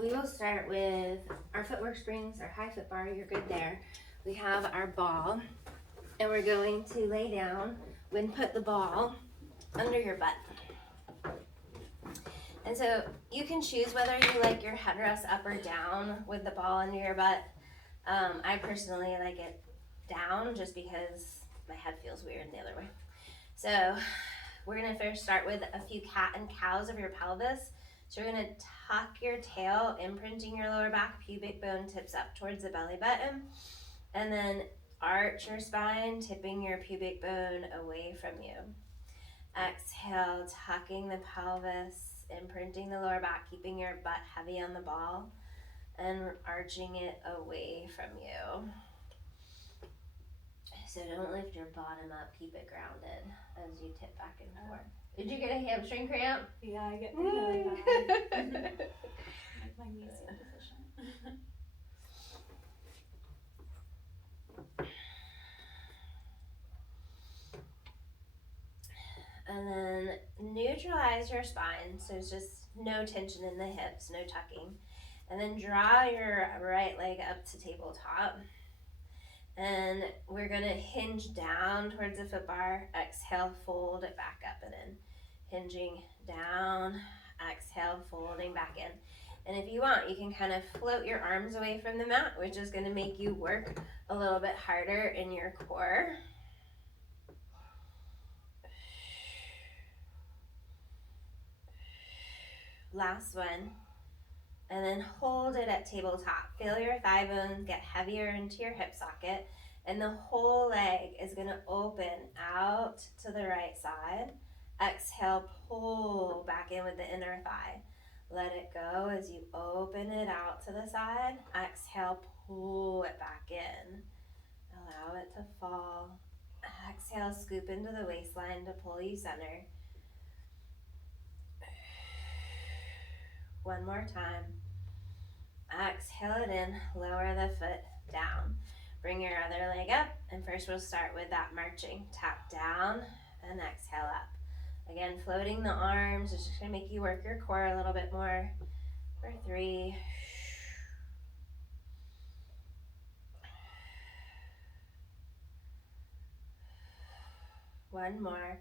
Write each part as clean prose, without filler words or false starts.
we will start with our footwork springs, our high foot bar. You're good there. We have our ball, and we're going to lay down and put the ball under your butt. And so you can choose whether you like your headrest up or down with the ball under your butt. I personally like it down just because my head feels weird the other way. So we're gonna first start with a few cat and cows of your pelvis. So you're gonna tuck your tail, imprinting your lower back, pubic bone tips up towards the belly button, and then arch your spine, tipping your pubic bone away from you. Exhale, tucking the pelvis, imprinting the lower back, keeping your butt heavy on the ball, and arching it away from you. So don't lift your bottom up, keep it grounded as you tip back and forth. Did you get a hamstring cramp? Yeah, I get really bad. Like my knees seem deficient. And then neutralize your spine, so it's just no tension in the hips, no tucking. And then draw your right leg up to tabletop. And we're gonna hinge down towards the foot bar. Exhale, fold it back up and in. Hinging down, exhale, folding back in. And if you want, you can kind of float your arms away from the mat, which is gonna make you work a little bit harder in your core. Last one. And then hold it at tabletop. Feel your thigh bones get heavier into your hip socket. And the whole leg is going to open out to the right side. Exhale, pull back in with the inner thigh. Let it go as you open it out to the side. Exhale, pull it back in. Allow it to fall. Exhale, scoop into the waistline to pull you center. One more time. Exhale it in, lower the foot down. Bring your other leg up, and first we'll start with that marching. Tap down and exhale up. Again, floating the arms is just gonna make you work your core a little bit more. For 3. One more.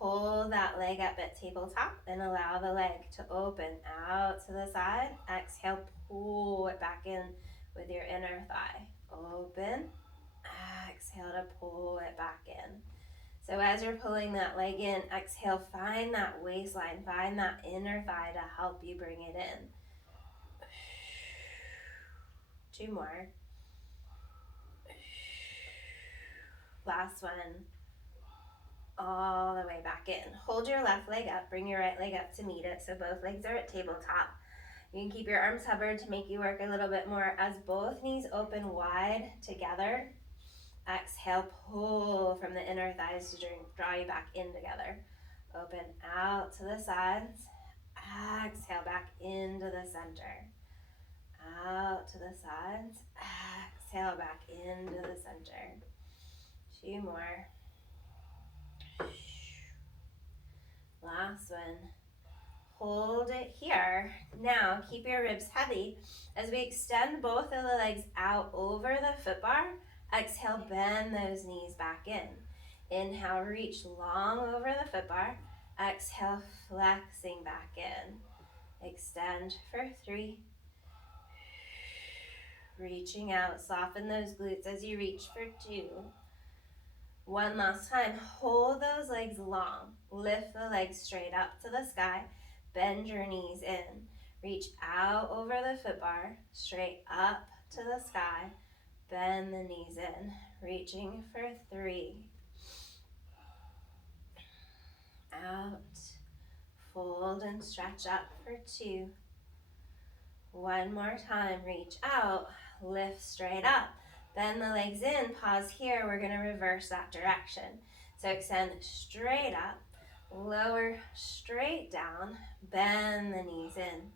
Hold that leg up at tabletop and allow the leg to open out to the side. Exhale, pull it back in with your inner thigh. Open. Exhale to pull it back in. So as you're pulling that leg in, exhale, find that waistline, find that inner thigh to help you bring it in. 2 more. Last one. All the way back in. Hold your left leg up, bring your right leg up to meet it, so both legs are at tabletop. You can keep your arms hovered to make you work a little bit more as both knees open wide together. Exhale, pull from the inner thighs to draw you back in together. Open out to the sides. Exhale, back into the center. Out to the sides. Exhale, back into the center. 2 more. Last one. Hold it here. Now keep your ribs heavy as we extend both of the legs out over the foot bar. Exhale, bend those knees back in. Inhale, reach long over the foot bar. Exhale, flexing back in. Extend for 3. Reaching out, soften those glutes as you reach for 2. One last time, hold those legs long. Lift the legs straight up to the sky. Bend your knees in. Reach out over the foot bar, straight up to the sky. Bend the knees in. Reaching for 3. Out. Fold and stretch up for 2. One more time, reach out. Lift straight up. Bend the legs in, pause here, we're gonna reverse that direction. So extend straight up, lower straight down, bend the knees in.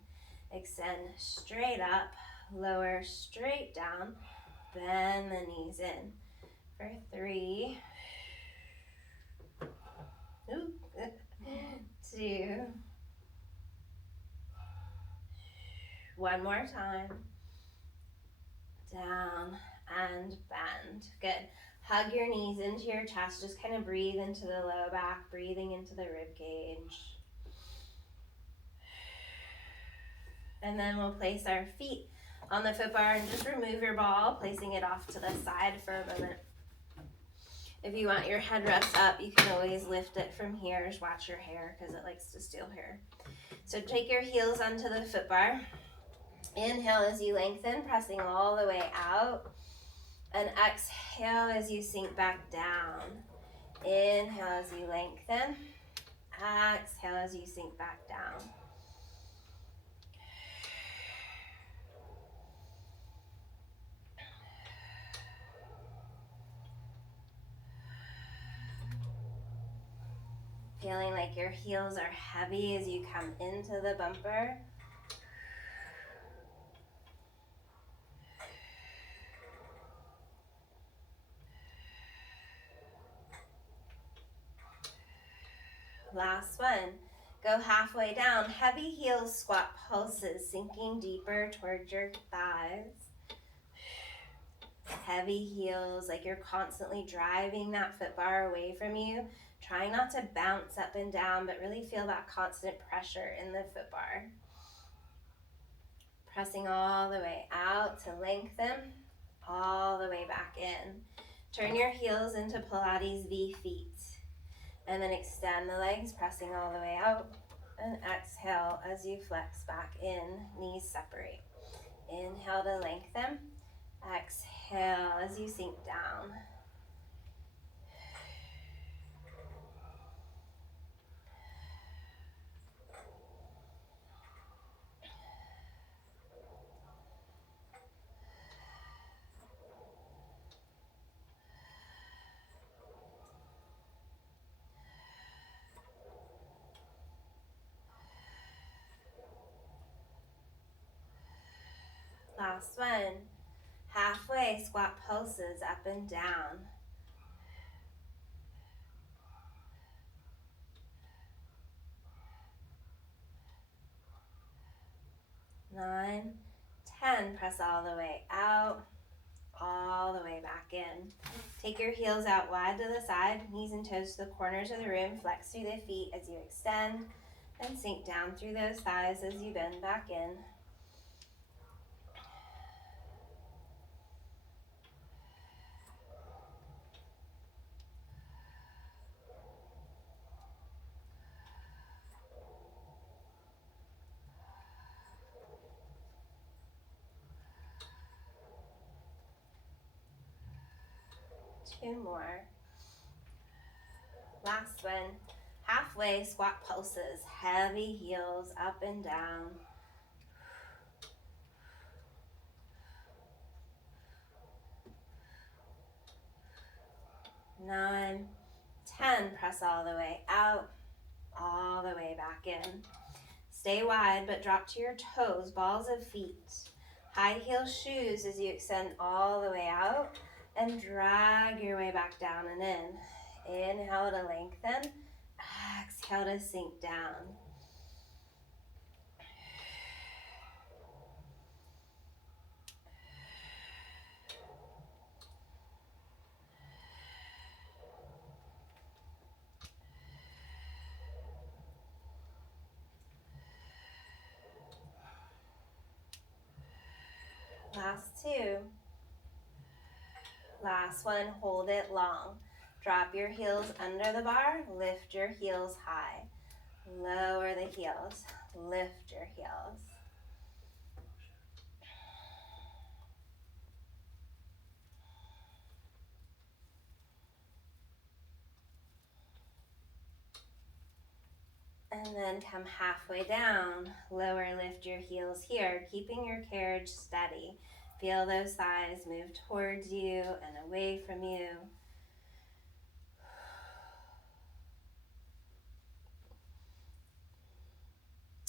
Extend straight up, lower straight down, bend the knees in. For 3, 2, One more time. Down and bend. Good. Hug your knees into your chest. Just kind of breathe into the low back, breathing into the rib cage. And then we'll place our feet on the foot bar and just remove your ball, placing it off to the side for a moment. If you want your headrest up, you can always lift it from here. Just watch your hair because it likes to steal hair. So take your heels onto the foot bar. Inhale as you lengthen, pressing all the way out. And exhale as you sink back down. Inhale as you lengthen. Exhale as you sink back down. Feeling like your heels are heavy as you come into the bumper. Last one. Go halfway down. Heavy heels, squat pulses, sinking deeper towards your thighs. Heavy heels, like you're constantly driving that foot bar away from you. Trying not to bounce up and down, but really feel that constant pressure in the foot bar. Pressing all the way out to lengthen, all the way back in. Turn your heels into Pilates V feet. And then extend the legs, pressing all the way out. And exhale as you flex back in, knees separate. Inhale to lengthen. Exhale as you sink down. Last one. Halfway squat pulses up and down. 9, 10. Press all the way out, all the way back in. Take your heels out wide to the side, knees and toes to the corners of the room. Flex through the feet as you extend and sink down through those thighs as you bend back in. Two more. Last one. Halfway squat pulses, heavy heels up and down. 9, 10. Press all the way out, all the way back in. Stay wide, but drop to your toes, balls of feet. High heel shoes as you extend all the way out and drag your way back down and in. Inhale to lengthen, exhale to sink down. Last two. Last one, hold it long. Drop your heels under the bar, lift your heels high. Lower the heels, lift your heels. And then come halfway down, lower, lift your heels here, keeping your carriage steady. Feel those thighs move towards you and away from you.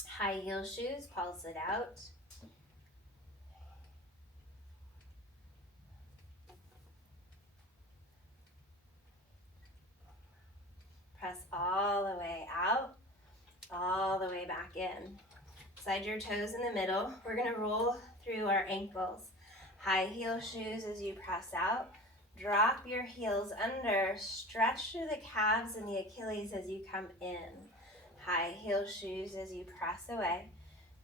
High heel shoes, pulse it out. Press all the way out, all the way back in. Slide your toes in the middle. We're gonna roll through our ankles. High heel shoes as you press out. Drop your heels under. Stretch through the calves and the Achilles as you come in. High heel shoes as you press away.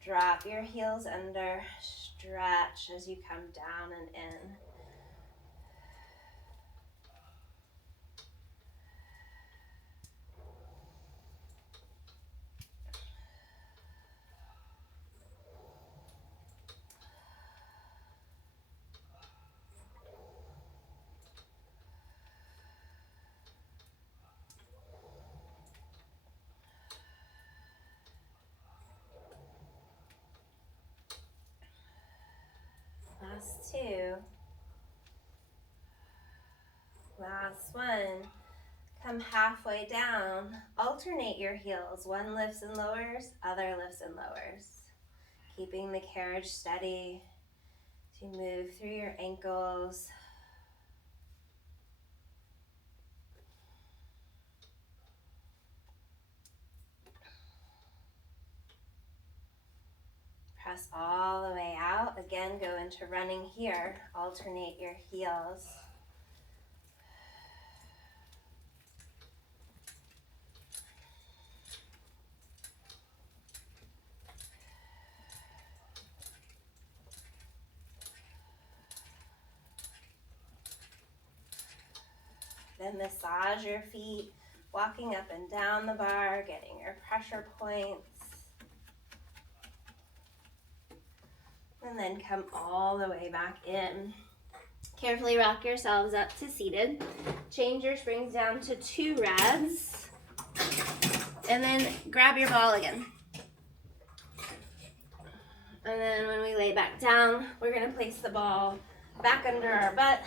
Drop your heels under. Stretch as you come down and in. Last two. Last one. Come halfway down. Alternate your heels. One lifts and lowers, other lifts and lowers. Keeping the carriage steady as you move through your ankles. Press all the way out. Again, go into running here. Alternate your heels. Then massage your feet, walking up and down the bar, getting your pressure points. And then come all the way back in. Carefully rock yourselves up to seated. Change your springs down to 2 rads. And then grab your ball again. And then when we lay back down, we're gonna place the ball back under our butt.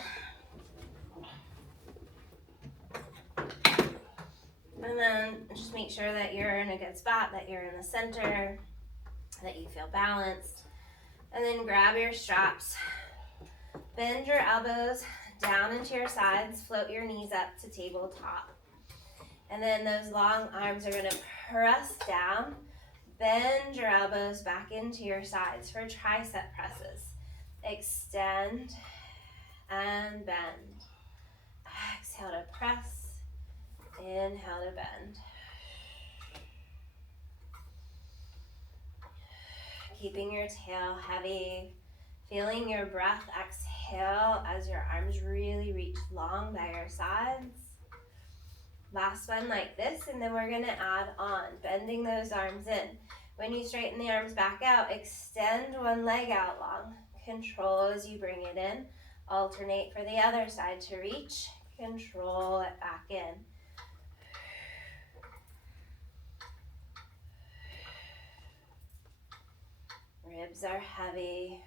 And then just make sure that you're in a good spot, that you're in the center, that you feel balanced. And then grab your straps. Bend your elbows down into your sides. Float your knees up to tabletop. And then those long arms are gonna press down. Bend your elbows back into your sides for tricep presses. Extend and bend. Exhale to press. Inhale to bend. Keeping your tail heavy. Feeling your breath exhale as your arms really reach long by your sides. Last one like this, and then we're gonna add on, bending those arms in. When you straighten the arms back out, extend one leg out long. Control as you bring it in. Alternate for the other side to reach. Control it back in. Ribs are heavy.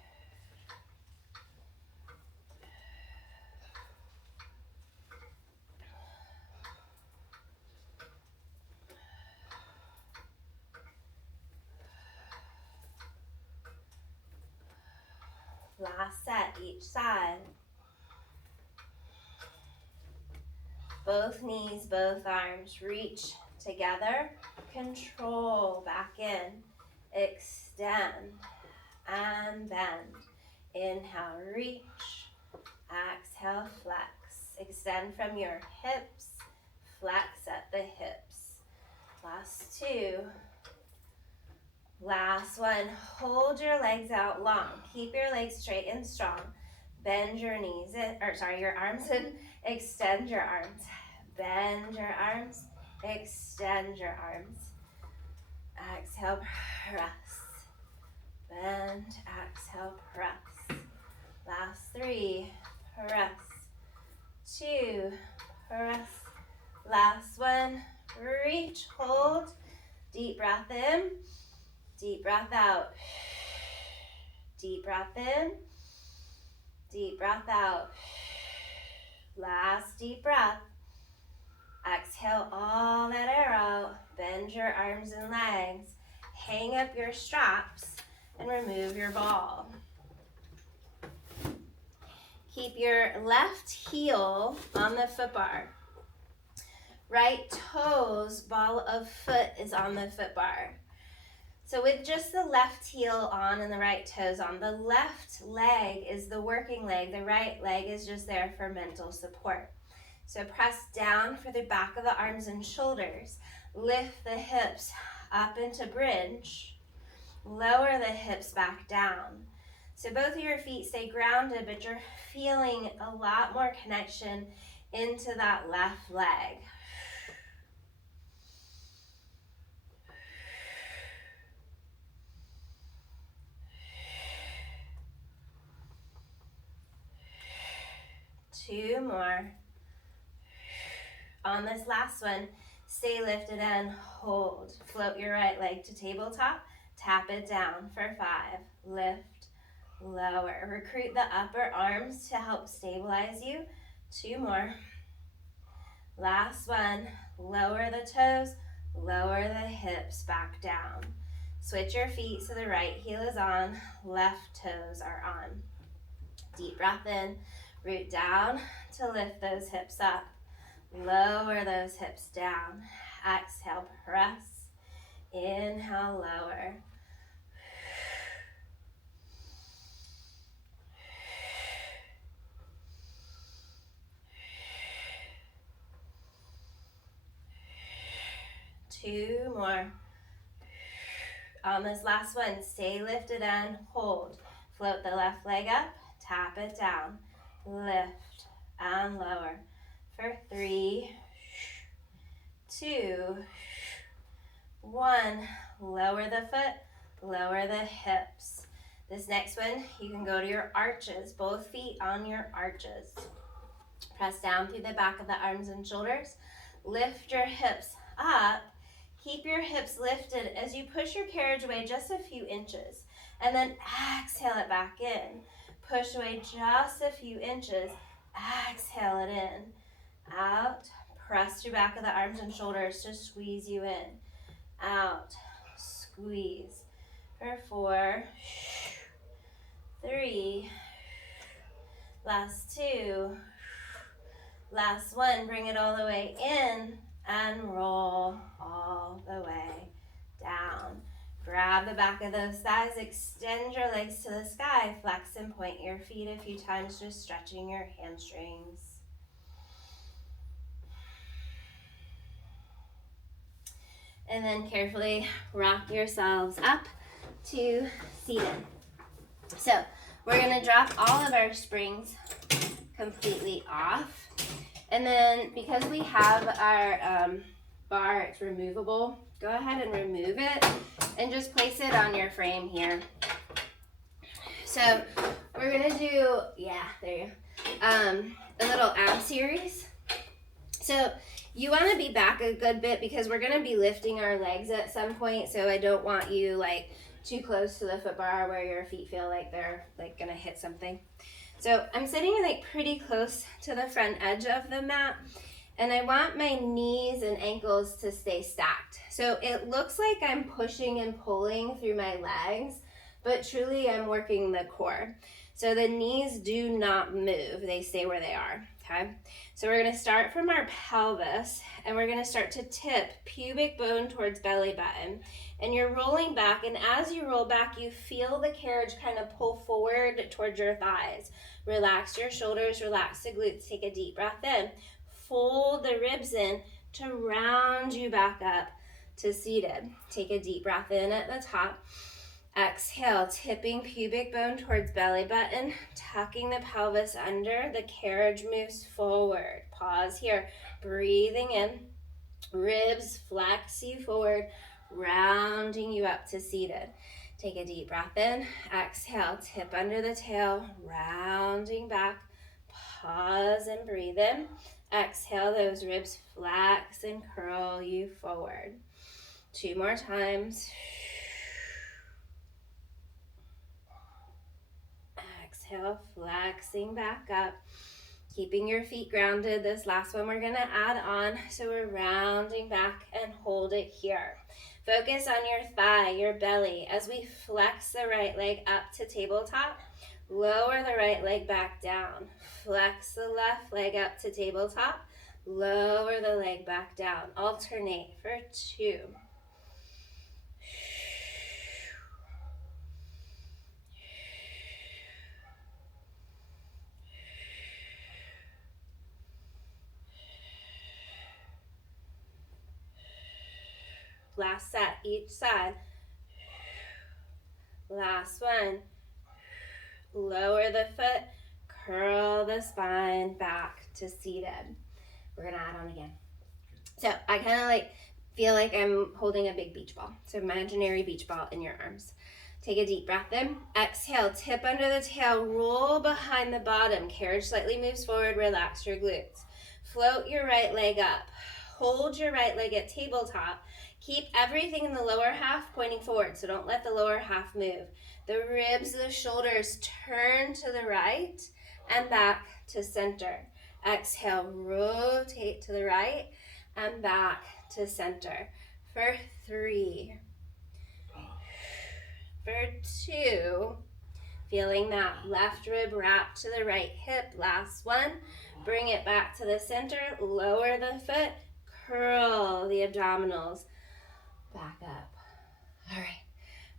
Last set, each side. Both knees, both arms reach together. Control back in. Extend and bend. Inhale, reach. Exhale, flex. Extend from your hips. Flex at the hips. Last two. Last one. Hold your legs out long. Keep your legs straight and strong. Bend your knees in, your arms in. Extend your arms. Bend your arms. Extend your arms. Exhale, press. Bend, exhale, press. Last three. Press. Two. Press. Last one. Reach, hold. Deep breath in. Deep breath out. Deep breath in. Deep breath out. Last deep breath. Exhale all that air out. Bend your arms and legs. Hang up your straps and remove your ball. Keep your left heel on the foot bar. Right toes, ball of foot is on the foot bar. So with just the left heel on and the right toes on, the left leg is the working leg. The right leg is just there for mental support. So press down for the back of the arms and shoulders. Lift the hips up into bridge. Lower the hips back down. So both of your feet stay grounded, but you're feeling a lot more connection into that left leg. Two more. On this last one, stay lifted and hold. Float your right leg to tabletop. Tap it down for 5. Lift, lower. Recruit the upper arms to help stabilize you. 2 more. Last one. Lower the toes, lower the hips back down. Switch your feet so the right heel is on, left toes are on. Deep breath in, root down to lift those hips up. Lower those hips down. Exhale, press. Inhale, lower. Two more. On this last one, stay lifted and hold. Float the left leg up, tap it down. Lift and lower. For 3, 2, 1. Lower the foot, lower the hips. This next one, you can go to your arches, both feet on your arches. Press down through the back of the arms and shoulders. Lift your hips up. Keep your hips lifted as you push your carriage away just a few inches. And then exhale it back in. Push away just a few inches. Exhale it in. Out. Press through back of the arms and shoulders to squeeze you in. Out. Squeeze. For 4, 3, last 2, last 1. Bring it all the way in and roll all the way down. Grab the back of those thighs, extend your legs to the sky, flex and point your feet a few times, just stretching your hamstrings. And then carefully rock yourselves up to seated. So we're gonna drop all of our springs completely off. And then because we have our bar, it's removable, go ahead and remove it and just place it on your frame here. So we're gonna do, a little ab series. So you wanna be back a good bit because we're gonna be lifting our legs at some point, so I don't want you like too close to the foot bar where your feet feel like they're like gonna hit something. So I'm sitting like pretty close to the front edge of the mat, and I want my knees and ankles to stay stacked. So it looks like I'm pushing and pulling through my legs, but truly I'm working the core. So the knees do not move, they stay where they are, okay? So we're gonna start from our pelvis, and we're gonna start to tip pubic bone towards belly button. And you're rolling back, and as you roll back, you feel the carriage kind of pull forward towards your thighs. Relax your shoulders, relax the glutes, take a deep breath in. Fold the ribs in to round you back up to seated. Take a deep breath in at the top. Exhale, tipping pubic bone towards belly button, tucking the pelvis under, the carriage moves forward. Pause here, breathing in, ribs flex you forward, rounding you up to seated. Take a deep breath in, exhale, tip under the tail, rounding back, pause and breathe in. Exhale, those ribs flex and curl you forward. 2 more times. Exhale, flexing back up, keeping your feet grounded. This last one we're gonna add on, so we're rounding back and hold it here. Focus on your thigh, your belly, as we flex the right leg up to tabletop. Lower the right leg back down. Flex the left leg up to tabletop. Lower the leg back down. Alternate for 2. Last set, each side. Last one. Lower the foot, curl the spine back to seated. We're gonna add on again. So I kind of like feel like I'm holding a big beach ball. So imaginary beach ball in your arms. Take a deep breath in. Exhale, tip under the tail, roll behind the bottom. Carriage slightly moves forward, relax your glutes. Float your right leg up. Hold your right leg at tabletop. Keep everything in the lower half pointing forward, so don't let the lower half move. The ribs, the shoulders turn to the right and back to center. Exhale, rotate to the right and back to center. For 3. For 2. Feeling that left rib wrap to the right hip. Last one. Bring it back to the center. Lower the foot. Curl the abdominals. Back up. All right.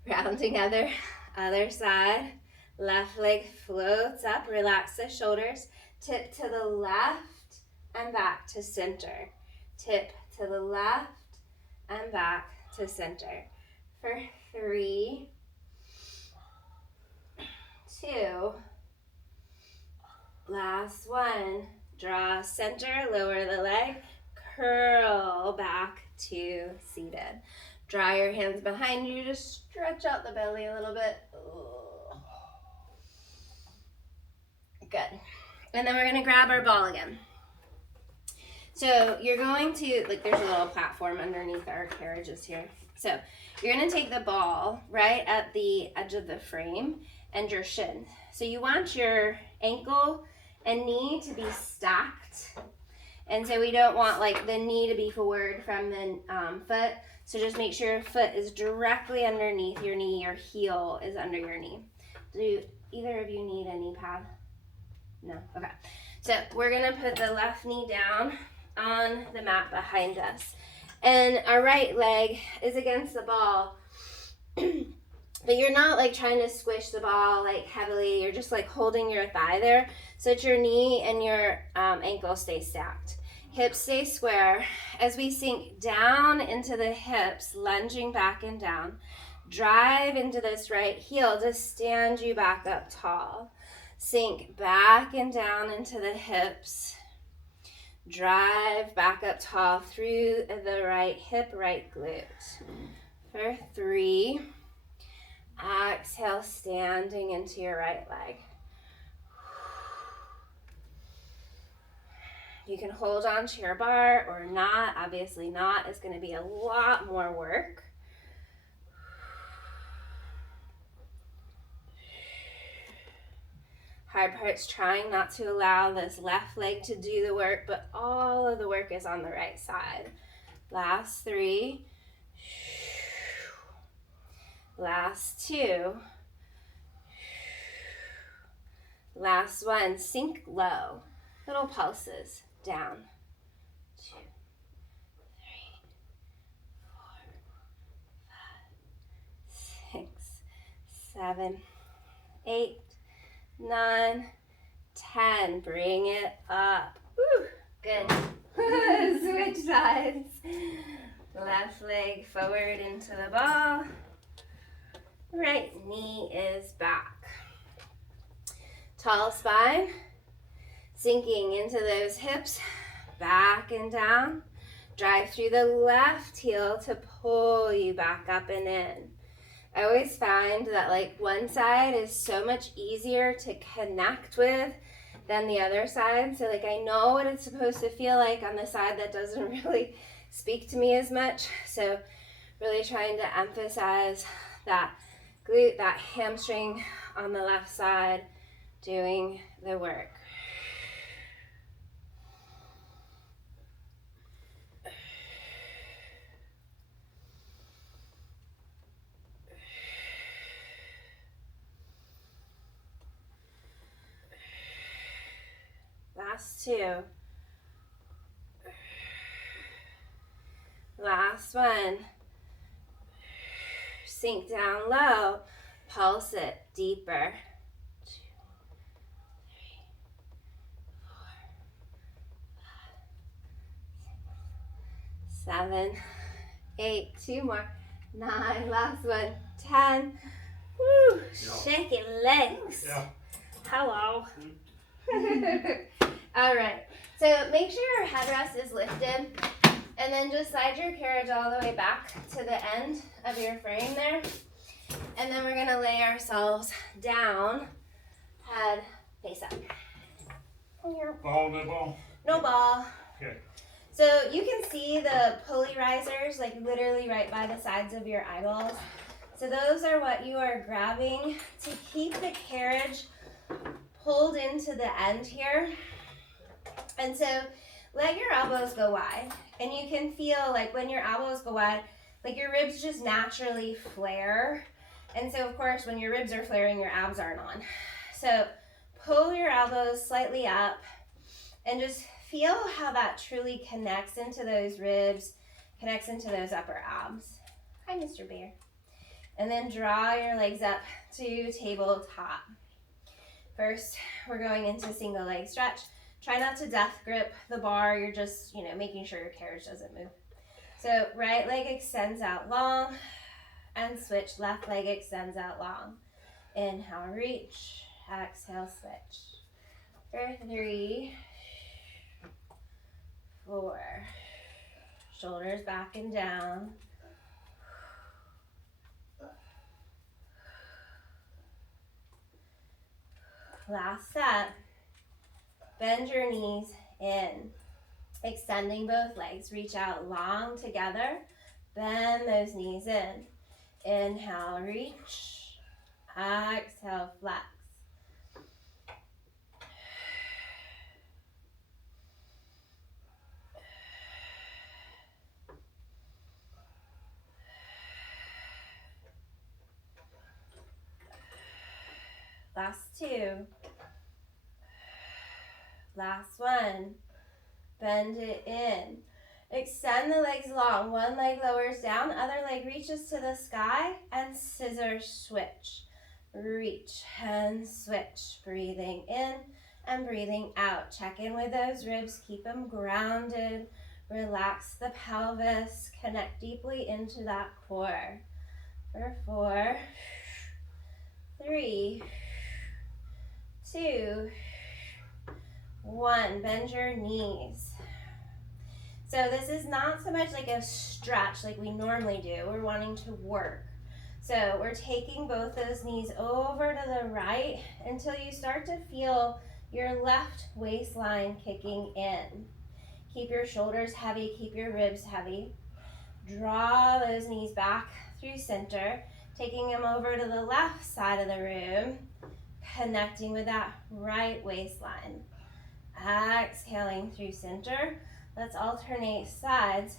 Rounding other side. Left leg floats up. Relax the shoulders. Tip to the left and back to center. Tip to the left and back to center. For 3, 2, last one. Draw center, lower the leg, curl back to seated. Draw your hands behind you to stretch out the belly a little bit. Good. And then we're gonna grab our ball again. So you're going to, like, there's a little platform underneath our carriages here. So you're gonna take the ball right at the edge of the frame and your shin. So you want your ankle and knee to be stacked. And so we don't want like the knee to be forward from the foot. So just make sure your foot is directly underneath your knee, your heel is under your knee. Do either of you need a knee pad? No? Okay. So we're gonna put the left knee down on the mat behind us. And our right leg is against the ball. But you're not like trying to squish the ball like heavily. You're just like holding your thigh there so that your knee and your ankle stay stacked. Hips stay square. As we sink down into the hips, lunging back and down, drive into this right heel to stand you back up tall. Sink back and down into the hips. Drive back up tall through the right hip, right glute. For 3. Exhale, standing into your right leg. You can hold on to your bar or not. Obviously not. It's going to be a lot more work. Hard part's trying not to allow this left leg to do the work, but all of the work is on the right side. Last 3. Last 2. Last 1. Sink low. Little pulses. Down. 2, 3, 4, 5, 6, 7, 8, 9, 10. Bring it up. Woo. Good. Switch sides. Left leg forward into the ball. Right knee is back. Tall spine. Sinking into those hips. Back and down. Drive through the left heel to pull you back up and in. I always find that like one side is so much easier to connect with than the other side. So like I know what it's supposed to feel like on the side that doesn't really speak to me as much. So really trying to emphasize that glute, that hamstring on the left side doing the work. Last 2. Last 1. Sink down low. Pulse it deeper. 2, 3, 4, 5, 6, 7, 8, 2 more, 9, last one, 10. Woo, shaking legs. Yeah. Hello. All right, so make sure your headrest is lifted, and then just slide your carriage all the way back to the end of your frame there. And then we're gonna lay ourselves down, head face up. Ball, no ball? No ball. Okay. So you can see the pulley risers like literally right by the sides of your eyeballs. So those are what you are grabbing to keep the carriage pulled into the end here. And so let your elbows go wide. And you can feel like when your elbows go wide, like your ribs just naturally flare. And so of course when your ribs are flaring, your abs aren't on. So pull your elbows slightly up and just feel how that truly connects into those ribs, connects into those upper abs. Hi, Mr. Bear. And then draw your legs up to tabletop. First, we're going into single leg stretch. Try not to death grip the bar. You're just, making sure your carriage doesn't move. So right leg extends out long and switch. Left leg extends out long. Inhale, reach. Exhale, switch. For 3, 4. Shoulders back and down. Last set. Bend your knees in. Extending both legs. Reach out long together. Bend those knees in. Inhale, reach. Exhale, flex. Last 2. Last 1. Bend it in. Extend the legs long. One leg lowers down, other leg reaches to the sky, and scissor switch. Reach and switch. Breathing in and breathing out. Check in with those ribs. Keep them grounded. Relax the pelvis. Connect deeply into that core. For 4, 3, 2, 1. Bend your knees. So this is not so much like a stretch like we normally do. We're wanting to work. So we're taking both those knees over to the right until you start to feel your left waistline kicking in. Keep your shoulders heavy, keep your ribs heavy. Draw those knees back through center, taking them over to the left side of the room, connecting with that right waistline. Exhaling through center. Let's alternate sides.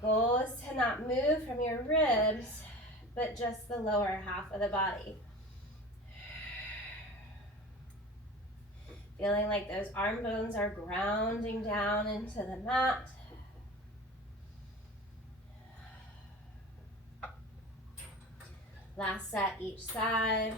Goal is to not move from your ribs, but just the lower half of the body. Feeling like those arm bones are grounding down into the mat. Last set each side.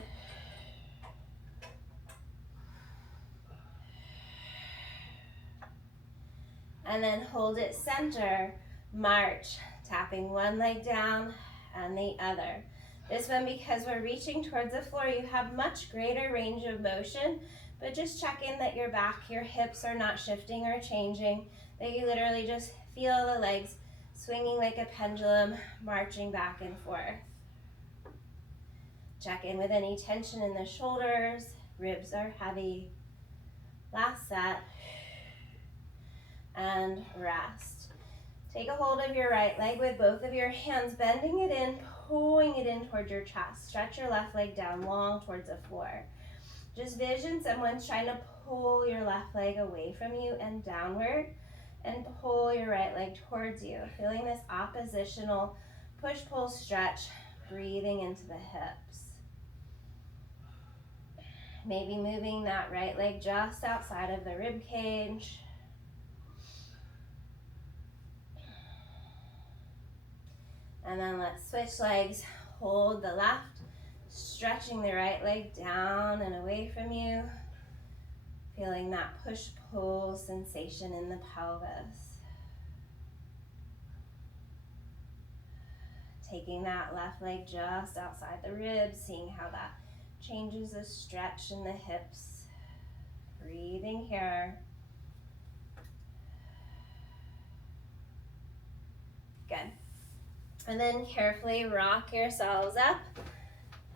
And then hold it center, march, tapping one leg down and the other. This one, because we're reaching towards the floor, you have much greater range of motion, but just check in that your back, your hips are not shifting or changing, that you literally just feel the legs swinging like a pendulum, marching back and forth. Check in with any tension in the shoulders, ribs are heavy. Last set. And rest. Take a hold of your right leg with both of your hands, bending it in, pulling it in towards your chest. Stretch your left leg down long towards the floor. Just vision someone's trying to pull your left leg away from you and downward, and pull your right leg towards you. Feeling this oppositional push-pull stretch, breathing into the hips. Maybe moving that right leg just outside of the rib cage. And then let's switch legs. Hold the left, stretching the right leg down and away from you. Feeling that push-pull sensation in the pelvis. Taking that left leg just outside the ribs, seeing how that changes the stretch in the hips. Breathing here. Good. And then carefully rock yourselves up.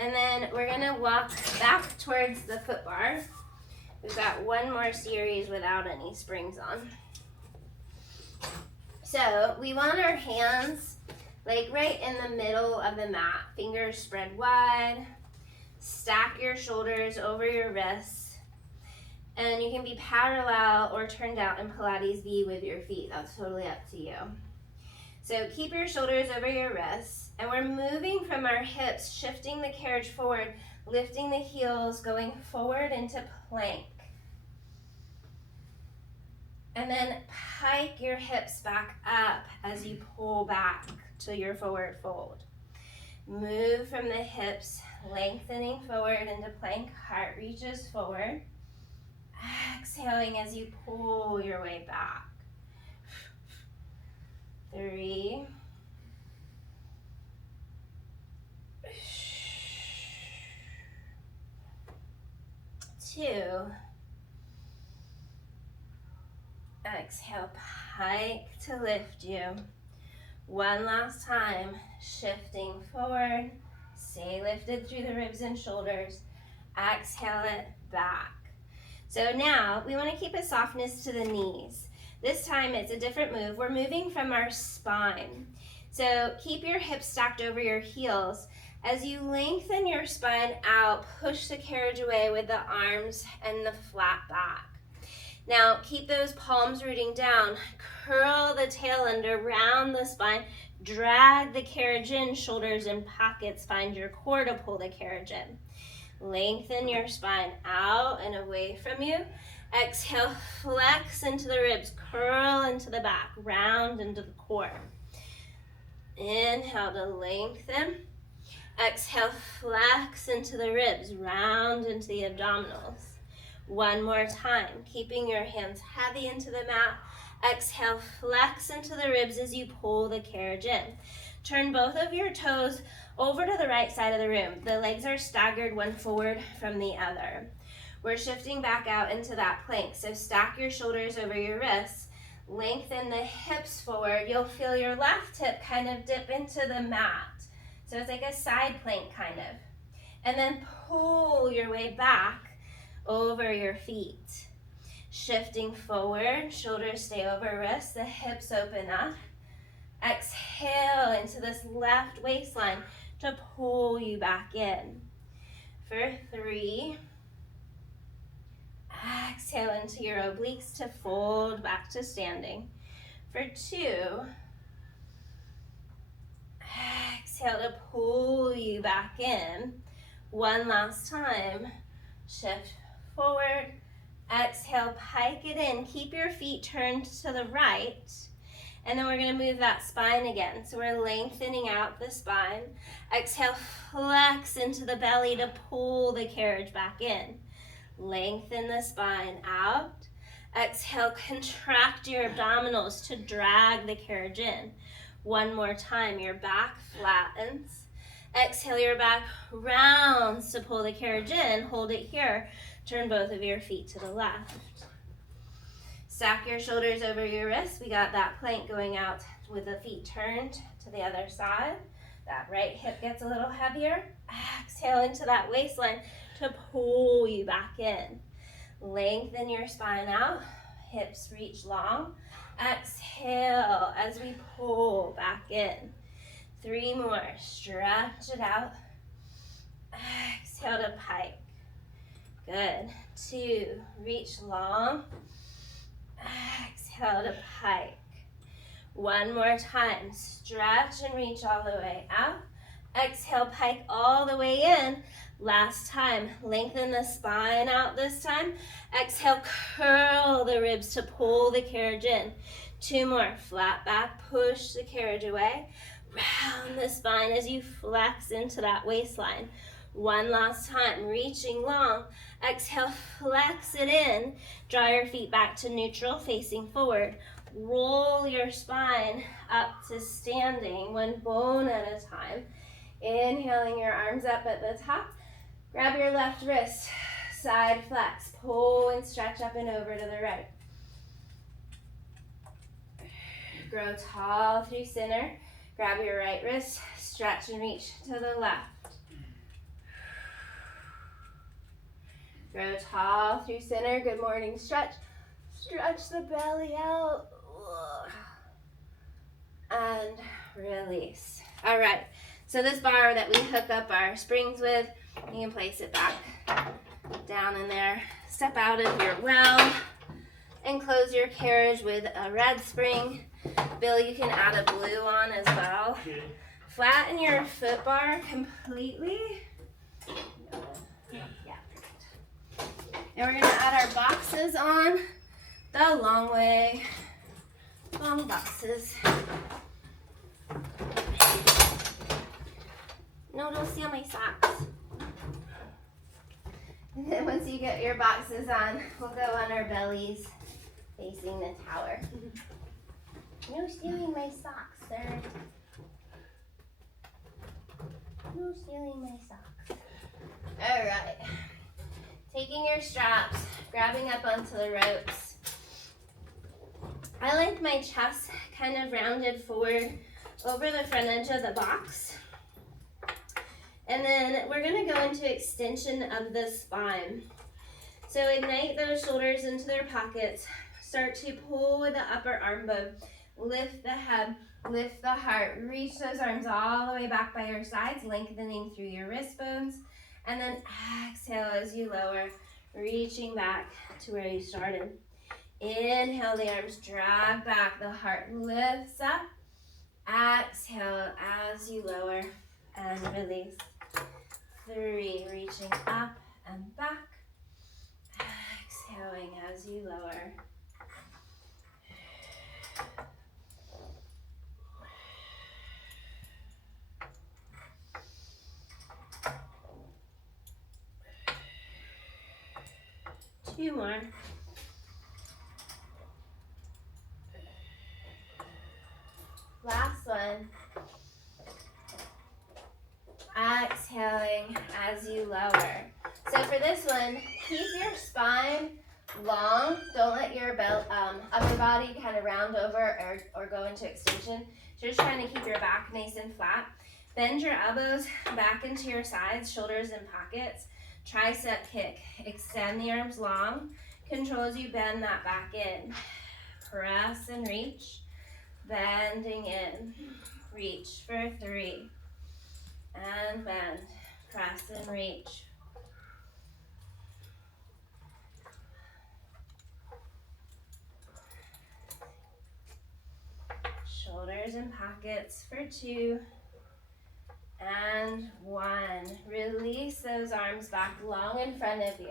And then we're gonna walk back towards the foot bar. We've got one more series without any springs on. So we want our hands like right in the middle of the mat. Fingers spread wide. Stack your shoulders over your wrists. And you can be parallel or turned out in Pilates V with your feet. That's totally up to you. So keep your shoulders over your wrists, and we're moving from our hips, shifting the carriage forward, lifting the heels, going forward into plank. And then pike your hips back up as you pull back to your forward fold. Move from the hips, lengthening forward into plank, heart reaches forward. Exhaling as you pull your way back. 3, 2, exhale, pike to lift you. One last time, shifting forward, stay lifted through the ribs and shoulders, exhale it back. So now we want to keep a softness to the knees. This time it's a different move. We're moving from our spine. So keep your hips stacked over your heels. As you lengthen your spine out, push the carriage away with the arms and the flat back. Now keep those palms rooting down. Curl the tail under, round the spine. Drag the carriage in, shoulders in pockets. Find your core to pull the carriage in. Lengthen your spine out and away from you. Exhale, flex into the ribs, curl into the back, round into the core. Inhale to lengthen. Exhale, flex into the ribs, round into the abdominals. One more time, keeping your hands heavy into the mat. Exhale, flex into the ribs as you pull the carriage in. Turn both of your toes over to the right side of the room. The legs are staggered, one forward from the other. We're shifting back out into that plank. So stack your shoulders over your wrists. Lengthen the hips forward. You'll feel your left hip kind of dip into the mat. So it's like a side plank kind of. And then pull your way back over your feet. Shifting forward, shoulders stay over wrists, the hips open up. Exhale into this left waistline to pull you back in. For 3, exhale into your obliques to fold back to standing. For 2, exhale to pull you back in. One last time, shift forward, exhale, pike it in. Keep your feet turned to the right. And then we're going to move that spine again. So we're lengthening out the spine. Exhale, flex into the belly to pull the carriage back in. Lengthen the spine out. Exhale, contract your abdominals to drag the carriage in. One more time, your back flattens. Exhale, your back rounds to pull the carriage in. Hold it here. Turn both of your feet to the left. Stack your shoulders over your wrists. We got that plank going out with the feet turned to the other side. That right hip gets a little heavier. Exhale into that waistline to pull you back in. Lengthen your spine out. Hips reach long. Exhale as we pull back in. 3 more. Stretch it out. Exhale to pike. Good. 2. Reach long. Exhale to pike. One more time. Stretch and reach all the way out. Exhale, pike all the way in. Last time. Lengthen the spine out this time. Exhale, curl the ribs to pull the carriage in. 2 more. Flat back, push the carriage away. Round the spine as you flex into that waistline. One last time, reaching long. Exhale, flex it in. Draw your feet back to neutral, facing forward. roll your spine up to standing, one bone at a time. Inhaling your arms up at the top. Grab your left wrist, side flex, pull and stretch up and over to the right. Grow tall through center. Grab your right wrist, stretch and reach to the left. Grow tall through center. Good morning stretch. Stretch the belly out. And release. All right. So this bar that we hook up our springs with, you can place it back down in there. Step out of your well and close your carriage with a red spring. Bill, you can add a blue on as well. Flatten your foot bar completely. Yeah, perfect. And we're gonna add our boxes on the long way. Long boxes. No, don't steal my socks. And then once you get your boxes on, we'll go on our bellies facing the tower. No stealing my socks, sir. No stealing my socks. All right. Taking your straps, grabbing up onto the ropes. I like my chest kind of rounded forward over the front edge of the box. And then we're gonna go into extension of the spine. So ignite those shoulders into their pockets. Start to pull with the upper arm bone. Lift the head, lift the heart. Reach those arms all the way back by your sides, lengthening through your wrist bones. And then exhale as you lower, reaching back to where you started. Inhale, the arms drag back, the heart lifts up. Exhale as you lower and release. 3, reaching up and back. Exhaling as you lower. Two more. Last one. Exhaling as you lower. So for this one, keep your spine long. Don't let your upper body kind of round over or go into extension. So just trying to keep your back nice and flat. Bend your elbows back into your sides, shoulders in pockets. Tricep kick. Extend the arms long. Control as you bend that back in. Press and reach. Bending in. Reach for 3. And bend. Press and reach. Shoulders in pockets for 2. And 1. Release those arms back long in front of you.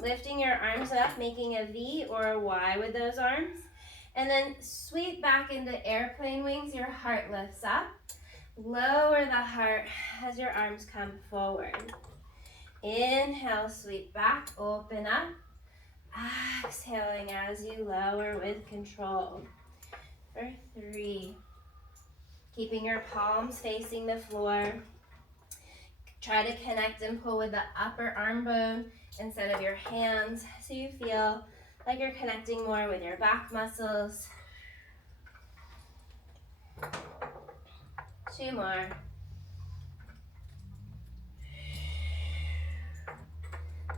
Lifting your arms up, making a V or a Y with those arms. And then sweep back into airplane wings. Your heart lifts up. Lower the heart as your arms come forward. Inhale, sweep back, open up. Exhaling as you lower with control. For 3. Keeping your palms facing the floor. Try to connect and pull with the upper arm bone instead of your hands so you feel like you're connecting more with your back muscles. 2 more.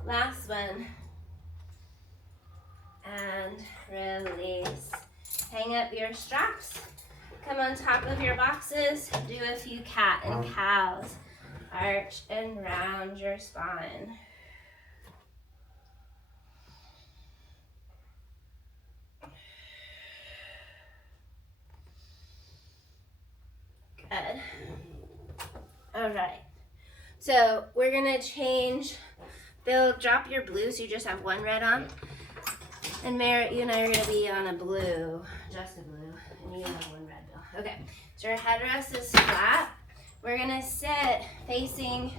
Last one. And release. Hang up your straps. Come on top of your boxes. Do a few cat and cows. Arch and round your spine. Good. All right. So we're gonna change. Bill, drop your blue so you just have one red on. And Merritt, you and I are gonna be on a blue, just a blue, and you have one red, Bill. Okay. So our headrest is flat. We're gonna sit facing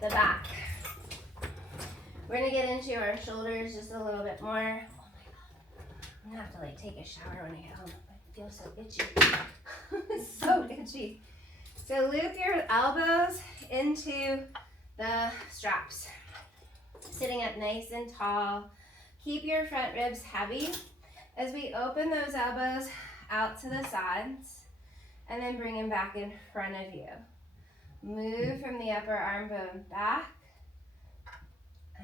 the back. We're gonna get into our shoulders just a little bit more. Oh my God. I'm gonna have to like take a shower when I get home. I feel so itchy. It's so itchy. So loop your elbows into the straps. Sitting up nice and tall. Keep your front ribs heavy as we open those elbows out to the sides and then bring them back in front of you. Move from the upper arm bone back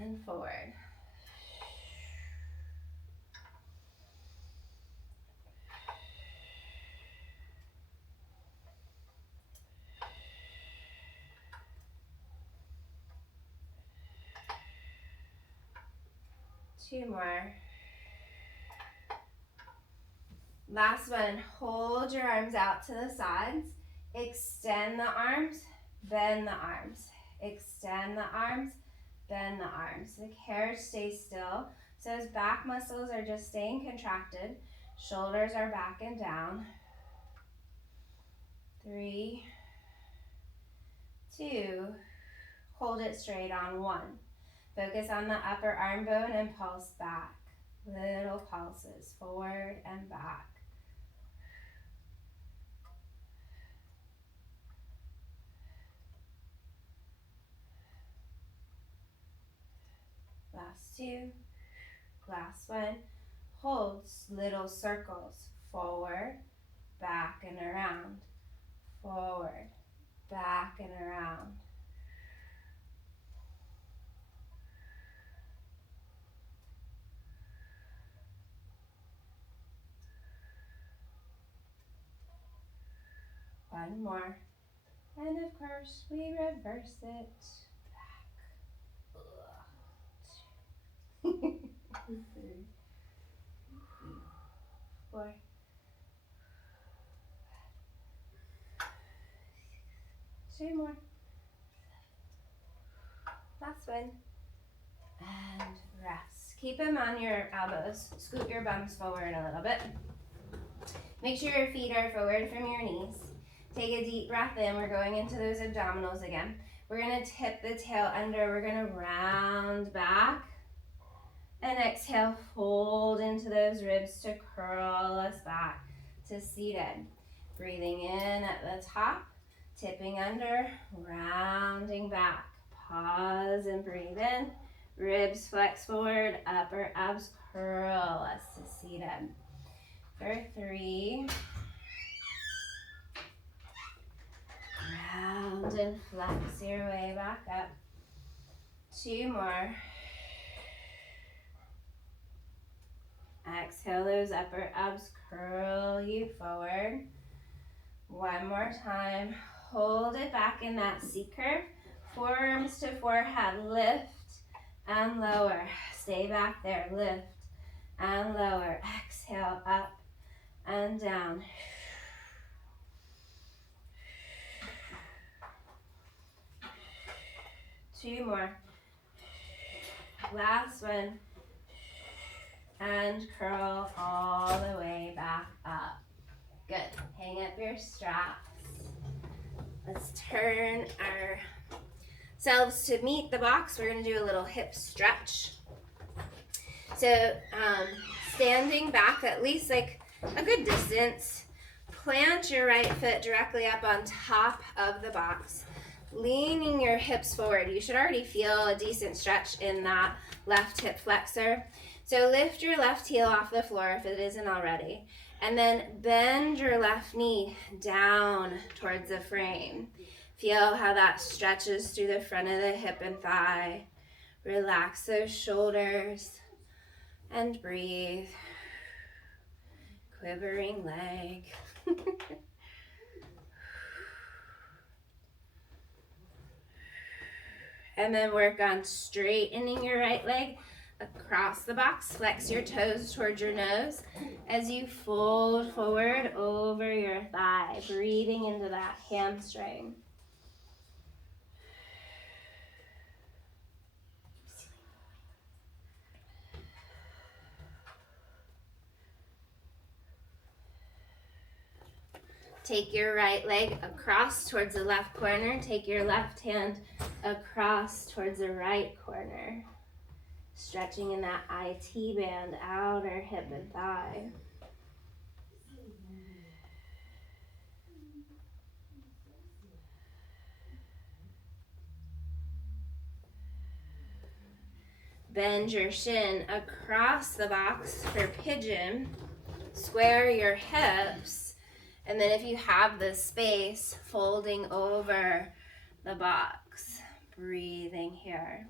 and forward. Two more. Last one. Hold your arms out to the sides. Extend the arms, bend the arms. Extend the arms, bend the arms. The carriage stays still. So his back muscles are just staying contracted. Shoulders are back and down. 3, 2, hold it straight on 1. Focus on the upper arm bone and pulse back. Little pulses, forward and back. Last 2, last 1. Hold little circles, forward, back and around, forward, back and around. One more. And of course, we reverse it back. 3, 4, 2 more. Last one. And rest. Keep them on your elbows. Scoot your bums forward a little bit. Make sure your feet are forward from your knees. Take a deep breath in. We're going into those abdominals again. We're going to tip the tail under. We're going to round back. And exhale, fold into those ribs to curl us back to seated. Breathing in at the top, tipping under, rounding back. Pause and breathe in. Ribs flex forward, upper abs curl us to seated. For 3. Round and flex your way back up. 2 more. Exhale, those upper abs curl you forward. 1 more time. Hold it back in that C curve. Forearms to forehead. Lift and lower. Stay back there. Lift and lower. Exhale, up and down. Two more. Last one. And curl all the way back up. Good. Hang up your straps. Let's turn ourselves to meet the box. We're going to do a little hip stretch. So standing back at least like a good distance. Plant your right foot directly up on top of the box. Leaning your hips forward. You should already feel a decent stretch in that left hip flexor. So lift your left heel off the floor if it isn't already. And then bend your left knee down towards the frame. Feel how that stretches through the front of the hip and thigh. Relax those shoulders and breathe. Quivering leg. And then work on straightening your right leg across the box. Flex your toes towards your nose as you fold forward over your thigh, breathing into that hamstring. Take your right leg across towards the left corner. Take your left hand across towards the right corner. Stretching in that IT band, outer hip and thigh. Bend your shin across the box for pigeon. Square your hips. And then if you have the space, folding over the box. Breathing here.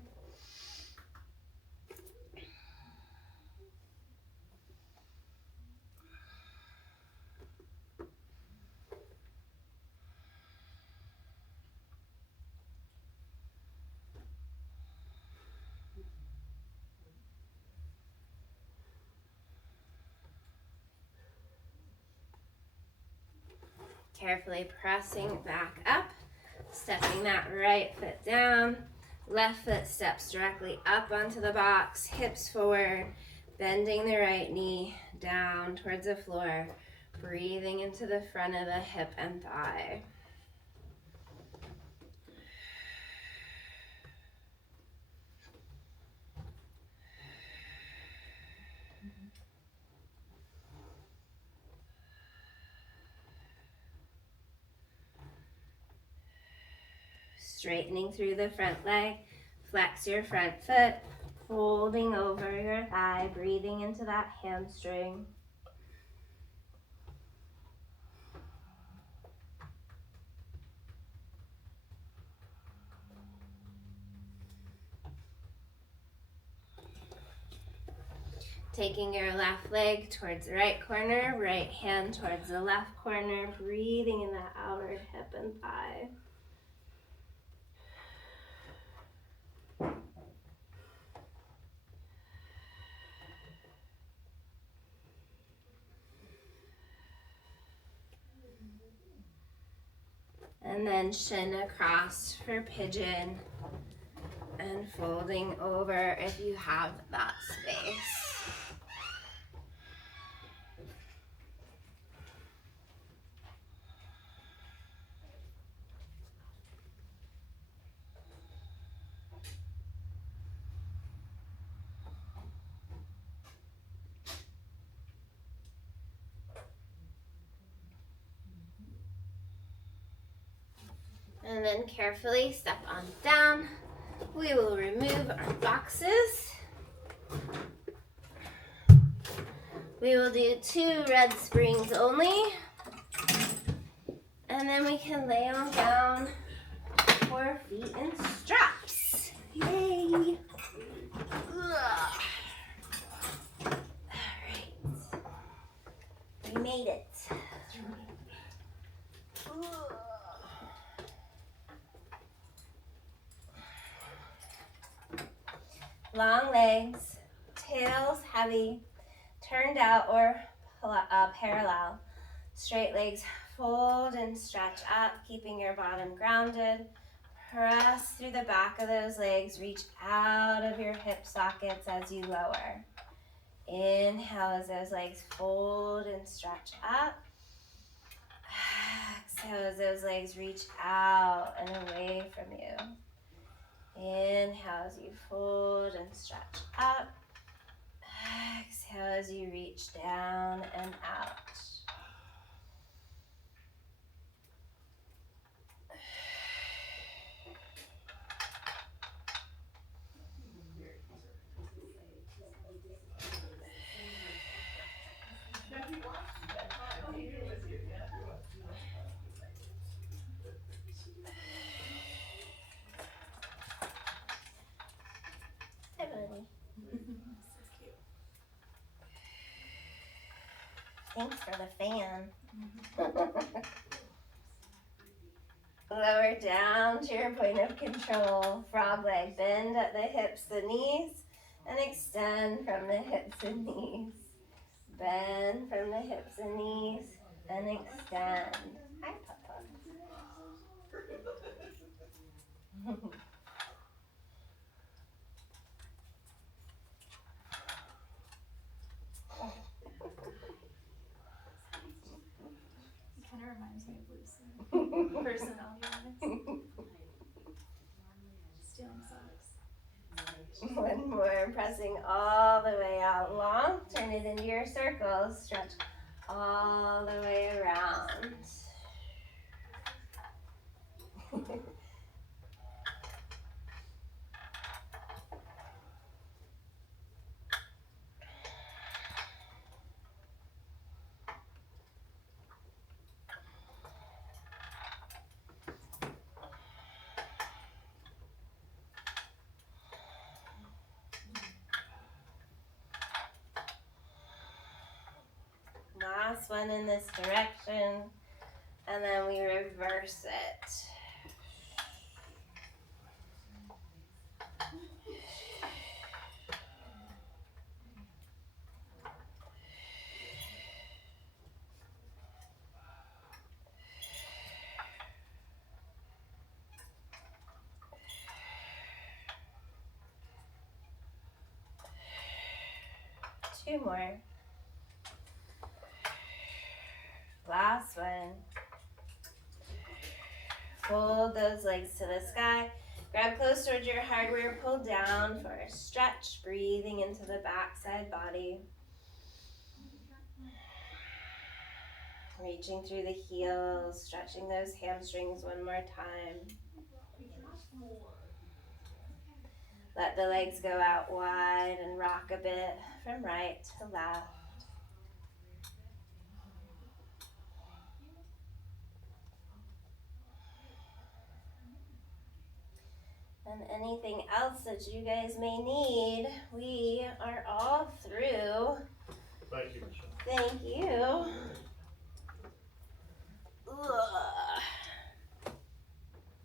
Carefully pressing back up, stepping that right foot down, left foot steps directly up onto the box, hips forward, bending the right knee down towards the floor, breathing into the front of the hip and thigh. Straightening through the front leg, flex your front foot, folding over your thigh, breathing into that hamstring. Taking your left leg towards the right corner, right hand towards the left corner, breathing in that outer hip and thigh. And then shin across for pigeon and folding over if you have that space. And then carefully step on down. We will remove our boxes. We will do 2 red springs only. And then we can lay on down for feet and straps. Yay! Ugh. All right. We made it. Ugh. Long legs, tails heavy, turned out or parallel. Straight legs fold and stretch up, keeping your bottom grounded. Press through the back of those legs, reach out of your hip sockets as you lower. Inhale as those legs fold and stretch up. Exhale as those legs reach out and away from you. Inhale as you fold and stretch up. Exhale as you reach down and out. Hi, buddy. Thanks for the fan. Lower down to your point of control. Frog leg, bend at the hips, the knees, and extend from the hips and knees. Bend from the hips and knees, and extend. Hi, Papa. It kind of reminds me of Lucy. Personality wise. Stealing socks. One more, pressing all the way out long. Turn it into your circles. Stretch all the way around. Last one in this direction, and then we reverse it. Two more. Last one. Fold those legs to the sky. Grab close towards your hardware. Pull down for a stretch. Breathing into the backside body. Reaching through the heels. Stretching those hamstrings one more time. Let the legs go out wide and rock a bit from right to left. And anything else that you guys may need, we are all through. Thank you, Michelle. Thank you. Ugh.